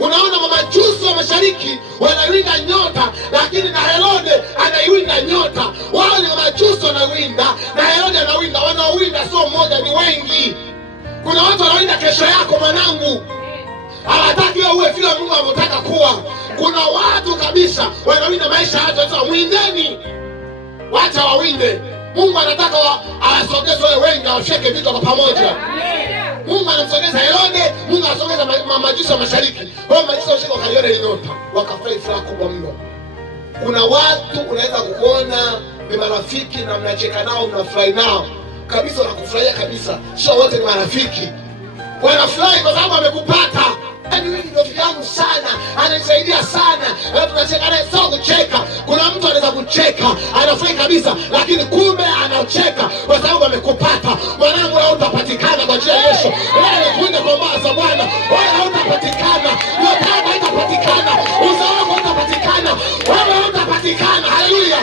Unaona mamajusi wa mashariki wanawinda nyota, lakini na Herode anaiwinda nyota. Wao ni mamajusi wanawinda na Herode anawinda. Wanaowinda sio mmoja, ni wengi. Kuna watu wanawinda kesho yako mwanangu, hawataki wewe uwe vile Mungu anataka kuwa. Kuna watu kabisa wanawinda maisha ya watu. Mwindeni, wacha wawinde. Mungu anataka awasogeze wewe wengi, awasheke vitu kwa pamoja. Mungu anamsogeza Herode, Mungu anasogeza mamajusi wa mashariki. Kwa hiyo majusi washika wakaiona ile nyota, wakafurahi furaha kubwa mno. Kuna watu unaweza kuona ni marafiki na mnacheka nao, mnafurahi nao kabisa, wanakufurahia kabisa. Sio wote ni marafiki. Wanafurahi kwa sababu amekupata. Yaani wewe ndio rafiki yangu sana, ananisaidia sana. Na tunacheka naye, sio kucheka. Kuna mtu anaweza kucheka, anafurahi kabisa, lakini kumbe anacheka kwa sababu amekupata. Mwanangu, wewe utapatikana kwa jina la Yesu. Wewe kwenda kwa mbaa za Bwana, wewe hautapatikana. Nyota yako haitapatikana. Uzao wako hautapatikana. Wewe hautapatikana. Haleluya.